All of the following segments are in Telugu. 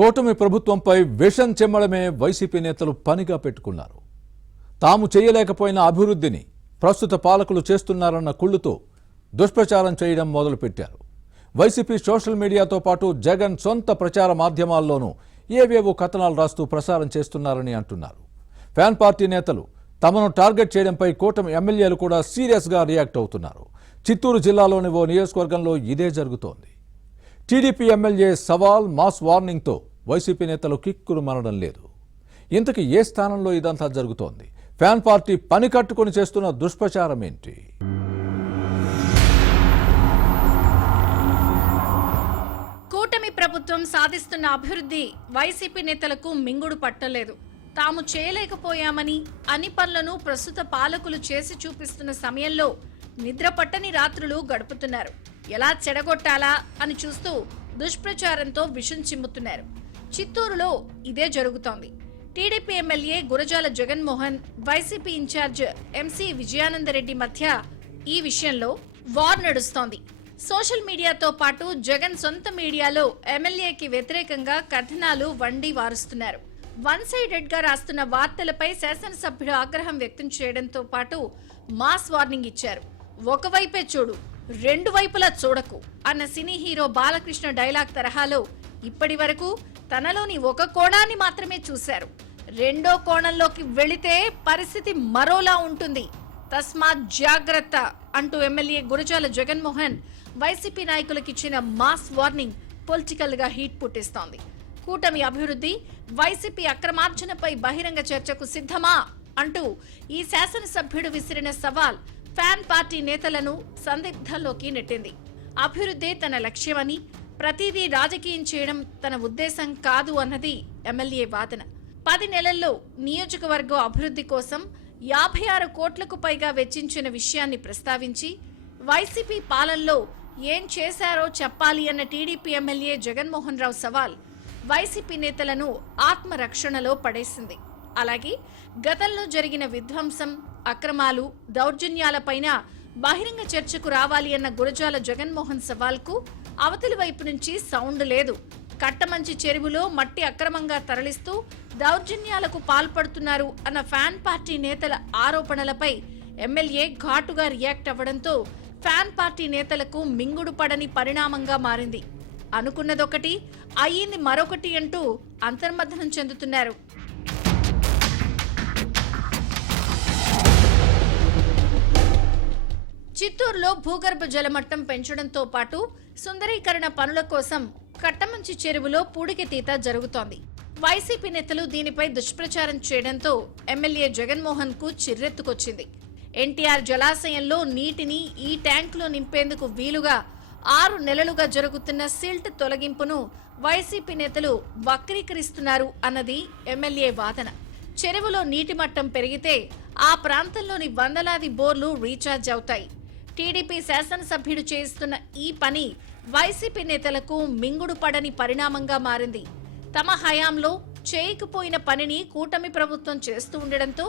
కూటమి ప్రభుత్వంపై విషం చెమ్మడమే వైసీపీ నేతలు పనిగా పెట్టుకున్నారు. తాము చేయలేకపోయిన అభివృద్ధిని ప్రస్తుత పాలకులు చేస్తున్నారన్న కుళ్ళుతో దుష్ప్రచారం చేయడం మొదలుపెట్టారు. వైసీపీ సోషల్ మీడియాతో పాటు జగన్ సొంత ప్రచార మాధ్యమాల్లోనూ ఏవేవో కథనాలు రాస్తూ ప్రసారం చేస్తున్నారని అంటున్నారు. ఫ్యాన్ పార్టీ నేతలు తమను టార్గెట్ చేయడంపై కూటమి ఎమ్మెల్యేలు కూడా సీరియస్గా రియాక్ట్ అవుతున్నారు. చిత్తూరు జిల్లాలోని ఓ నియోజకవర్గంలో ఇదే జరుగుతోంది. టీడీపీ ఎమ్మెల్యే సవాల్ మాస్ వార్నింగ్తో వైసీపీ నేతలు కిక్కులు మనడం లేదు. ఇంతకీ ఏ స్థానంలో ఇదంతా జరుగుతోంది? ఫ్యాన్ పార్టీ పని కట్టుకుని చేస్తున్న దుష్ప్రచారం ఏంటి? కూటమి ప్రభుత్వం సాధిస్తున్న అభివృద్ధి వైసీపీ నేతలకు మింగుడు పట్టలేదు. తాము చేయలేకపోయామని అన్ని పనులను ప్రస్తుత పాలకులు చేసి చూపిస్తున్న సమయంలో నిద్ర పట్టని రాత్రులు గడుపుతున్నారు. ఎలా చెడగొట్టాలా అని చూస్తూ దుష్ప్రచారంతో విషం చిమ్ముతున్నారు. చిత్తూరులో ఇదే జరుగుతోంది. TDP MLA Gurajala Jaganmohan, YCP incharge MC Vijayanandareddy మధ్య ఈ విషయంలో వార్ నడుస్తోంది. సోషల్ మీడియాతో పాటు జగన్ సొంత మీడియాలో ఎమ్మెల్యేకి వ్యతిరేకంగా కథనాలు వండి వారుస్తున్నారు. వన్ సైడెడ్ గా రాస్తున్న వార్తలపై శాసనసభ్యుడు ఆగ్రహం వ్యక్తం చేయడంతో పాటు మాస్ వార్నింగ్ ఇచ్చారు. ఒకవైపే చూడు, రెండు వైపులా చూడకు అన్న సినీ హీరో బాలకృష్ణ డైలాగ్ తరహాలో ఇప్పటి వరకు తనలోని ఒక కోణాన్ని మాత్రమే చూశారు. రెండో కోణంలోకి వెళితే పరిస్థితి మరోలా ఉంటుంది, తస్మాత్ జాగ్రత్త అంటూ ఎమ్మెల్యే గురజాల జగన్మోహన్ వైసీపీ నాయకులకు ఇచ్చిన మాస్ వార్నింగ్ పొలిటికల్ గా హీట్ పుట్టిస్తోంది. కూటమి అభివృద్ధి, వైసీపీ అక్రమార్జనపై బహిరంగ చర్చకు సిద్ధమా అంటూ ఈ శాసనసభ్యుడు విసిరిన సవాల్ ఫ్యాన్ పార్టీ నేతలను సందిగ్ధంలోకి నెట్టింది. అభివృద్ధే తన లక్ష్యమని, ప్రతిదీ రాజకీయం చేయడం తన ఉద్దేశం కాదు అన్నది ఎమ్మెల్యే వాదన. 10 నెలల్లో నియోజకవర్గ అభివృద్ధి కోసం 56 కోట్లకు పైగా వెచ్చించిన విషయాన్ని ప్రస్తావించి వైసీపీ పాలనలో ఏం చేశారో చెప్పాలి అన్న టీడీపీ ఎమ్మెల్యే జగన్మోహన్ రావు సవాల్ వైసీపీ నేతలను ఆత్మరక్షణలో పడేసింది. అలాగే గతంలో జరిగిన విధ్వంసం, అక్రమాలు, దౌర్జన్యాలపైన బహిరంగ చర్చకు రావాలి అన్న గురజాల జగన్మోహన్ సవాల్కు అవతలి వైపు నుంచి సౌండ్ లేదు. కట్టమంచి చెరువులో మట్టి అక్రమంగా తరలిస్తూ దౌర్జన్యాలకు పాల్పడుతున్నారు అన్న ఫ్యాన్ పార్టీ నేతల ఆరోపణలపై ఎమ్మెల్యే ఘాటుగా రియాక్ట్ అవ్వడంతో ఫ్యాన్ పార్టీ నేతలకు మింగుడు పడని పరిణామంగా మారింది. అనుకున్నదొకటి, అయ్యింది మరొకటి అంటూ అంతర్మథనం చెందుతున్నారు. చిత్తూరులో భూగర్భ జలమట్టం పెంచడంతో పాటు సుందరీకరణ పనుల కోసం కట్టమంచి చెరువులో పూడికతీత జరుగుతోంది. వైసీపీ నేతలు దీనిపై దుష్ప్రచారం చేయడంతో ఎమ్మెల్యే జగన్మోహన్ కు చిర్రెత్తుకొచ్చింది. ఎన్టీఆర్ జలాశయంలో నీటిని ఈ ట్యాంకులో నింపేందుకు వీలుగా 6 నెలలుగా జరుగుతున్న సిల్ట్ తొలగింపును వైసీపీ నేతలు వక్రీకరిస్తున్నారు అన్నది ఎమ్మెల్యే వాదన. చెరువులో నీటి మట్టం పెరిగితే ఆ ప్రాంతంలోని వందలాది బోర్లు రీఛార్జ్ అవుతాయి. టీడీపీ శాసనసభ్యుడు చేస్తున్న ఈ పని వైసీపీ నేతలకు మింగుడు పడని పరిణామంగా మారింది. తమ హయాంలో చేయకపోయిన పనిని కూటమి ప్రభుత్వం చేస్తూ ఉండడంతో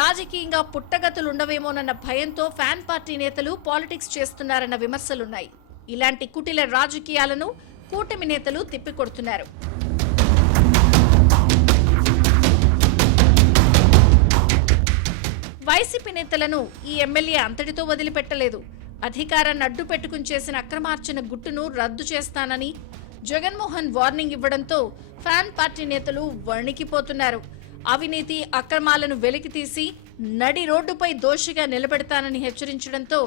రాజకీయంగా పుట్టగతులుండవేమోనన్న భయంతో ఫ్యాన్ పార్టీ నేతలు పాలిటిక్స్ చేస్తున్నారన్న విమర్శలున్నాయి. ఇలాంటి కుటిల రాజకీయాలను కూటమి నేతలు తిప్పికొడుతున్నారు. వైసీపీ నేతలను ఈ ఎమ్మెల్యే అంతటితో వదిలిపెట్టలేదు. అధికారాన్ని అడ్డు పెట్టుకుని చేసిన అక్రమార్జన గుట్టును రద్దు చేస్తానని జగన్మోహన్ వార్నింగ్ ఇవ్వడంతో ఫ్యాన్ పార్టీ నేతలు వణికిపోతున్నారు. అవినీతి, అక్రమాలను వెలికితీసి నడి రోడ్డుపై దోషిగా నిలబెడతానని హెచ్చరించడంతో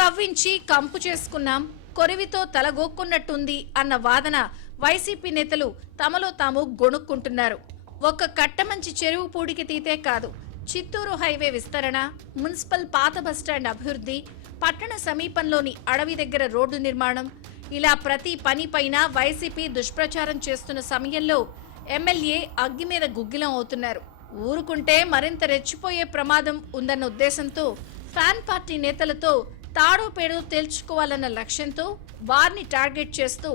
కవ్వించి కంపు చేసుకున్నాం, కొరివితో తలగొక్కున్నట్టుంది అన్న వాదన వైసీపీ నేతలు తమలో తాము గొణుక్కుంటున్నారు. ఒక్క కట్టమంచి చెరువు పూడికతీతే కాదు, చిత్తూరు హైవే విస్తరణ, మున్సిపల్ పాత బస్టాండ్ అభివృద్ధి, పట్టణ సమీపంలోని అడవి దగ్గర రోడ్డు నిర్మాణం, ఇలా ప్రతి పనిపైన వైసీపీ దుష్ప్రచారం చేస్తున్న సమయంలో ఎమ్మెల్యే అగ్గి మీద గుగ్గిలం అవుతున్నారు. ఊరుకుంటే మరింత రెచ్చిపోయే ప్రమాదం ఉందన్న ఉద్దేశంతో ఫ్యాన్ పార్టీ నేతలతో తాడో పేడో తేల్చుకోవాలన్న లక్ష్యంతో వారిని టార్గెట్ చేస్తూ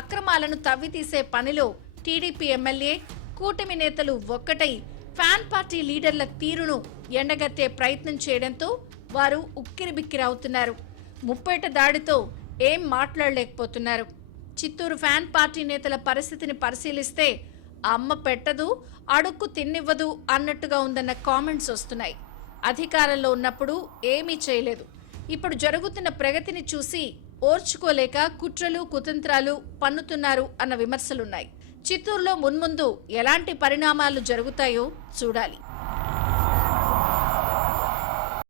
అక్రమాలను తవ్వితీసే పనిలో టీడీపీ ఎమ్మెల్యే, కూటమి నేతలు ఒక్కటై ఫ్యాన్ పార్టీ లీడర్ల తీరును ఎండగట్టే ప్రయత్నం చేయడంతో వారు ఉక్కిరిబిక్కిరవుతున్నారు. ముప్పేట దాడితో ఏం మాట్లాడలేకపోతున్నారు. చిత్తూరు ఫ్యాన్ పార్టీ నేతల పరిస్థితిని పరిశీలిస్తే అమ్మ పెట్టదు, అడుక్కు తిన్నివ్వదు అన్నట్టుగా ఉందన్న కామెంట్స్ వస్తున్నాయి. అధికారంలో ఉన్నప్పుడు ఏమీ చేయలేదు, ఇప్పుడు జరుగుతున్న ప్రగతిని చూసి ఓర్చుకోలేక కుట్రలు కుతంత్రాలు పన్నుతున్నారు అన్న విమర్శలున్నాయి. చిత్తూరులో మున్ముందు ఎలాంటి పరిణామాలు జరుగుతాయో చూడాలి.